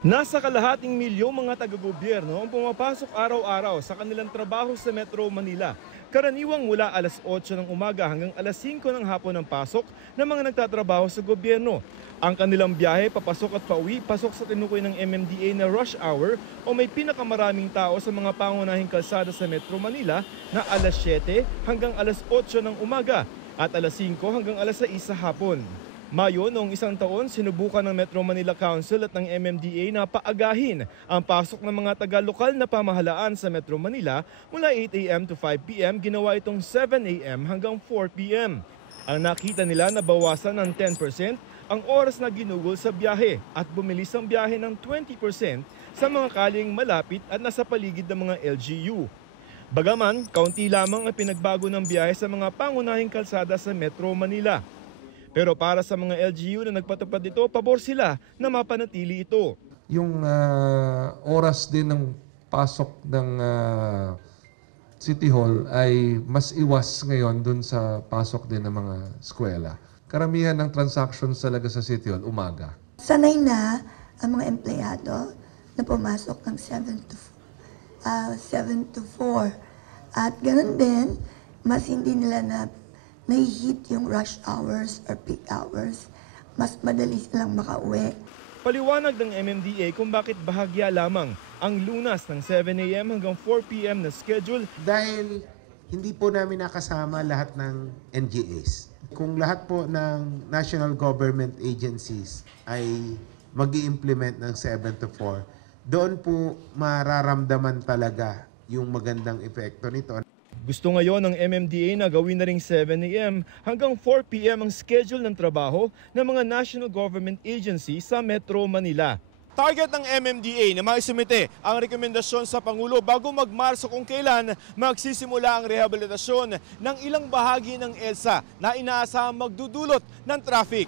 Nasa kalahating milyong mga taga-gobyerno ang pumapasok araw-araw sa kanilang trabaho sa Metro Manila. Karaniwang mula alas 8 ng umaga hanggang alas 5 ng hapon ang pasok ng mga nagtatrabaho sa gobyerno. Ang kanilang biyahe papasok at pauwi pasok sa tinukoy ng MMDA na rush hour o may pinakamaraming tao sa mga pangunahing kalsada sa Metro Manila na alas 7 hanggang alas 8 ng umaga at alas 5 hanggang alas 6 sa hapon. Mayo noong isang taon, sinubukan ng Metro Manila Council at ng MMDA na paagahin ang pasok ng mga taga-lokal na pamahalaan sa Metro Manila mula 8 a.m. to 5 p.m. Ginawa itong 7 a.m. hanggang 4 p.m. Ang nakita nila na bawasan ng 10% ang oras na ginugol sa biyahe at bumilis ang biyahe ng 20% sa mga kaling malapit at nasa paligid ng mga LGU. Bagaman, kaunti lamang ang pinagbago ng biyahe sa mga pangunahing kalsada sa Metro Manila. Pero para sa mga LGU na nagpatupad ito, pabor sila na mapanatili ito. Yung oras din ng pasok ng City Hall ay mas iwas ngayon dun sa pasok din ng mga eskwela. Karamihan ng transactions talaga sa City Hall, umaga. Sanay na ang mga empleyado na pumasok ng 7 to 4. At ganun din, mas hindi nila nai-hit yung rush hours or peak hours, mas madali silang makauwi. Paliwanag ng MMDA kung bakit bahagya lamang ang lunas ng 7 a.m. hanggang 4 p.m. na schedule. Dahil hindi po namin nakasama lahat ng NGAs. Kung lahat po ng national government agencies ay mag-i-implement ng 7 to 4, doon po mararamdaman talaga yung magandang epekto nito. Gusto ngayon ng MMDA na gawin na ring 7 a.m. hanggang 4 p.m. ang schedule ng trabaho ng mga national government agency sa Metro Manila. Target ng MMDA na maisumite ang rekomendasyon sa Pangulo bago magmarso kung kailan magsisimula ang rehabilitasyon ng ilang bahagi ng EDSA na inaasahang magdudulot ng traffic.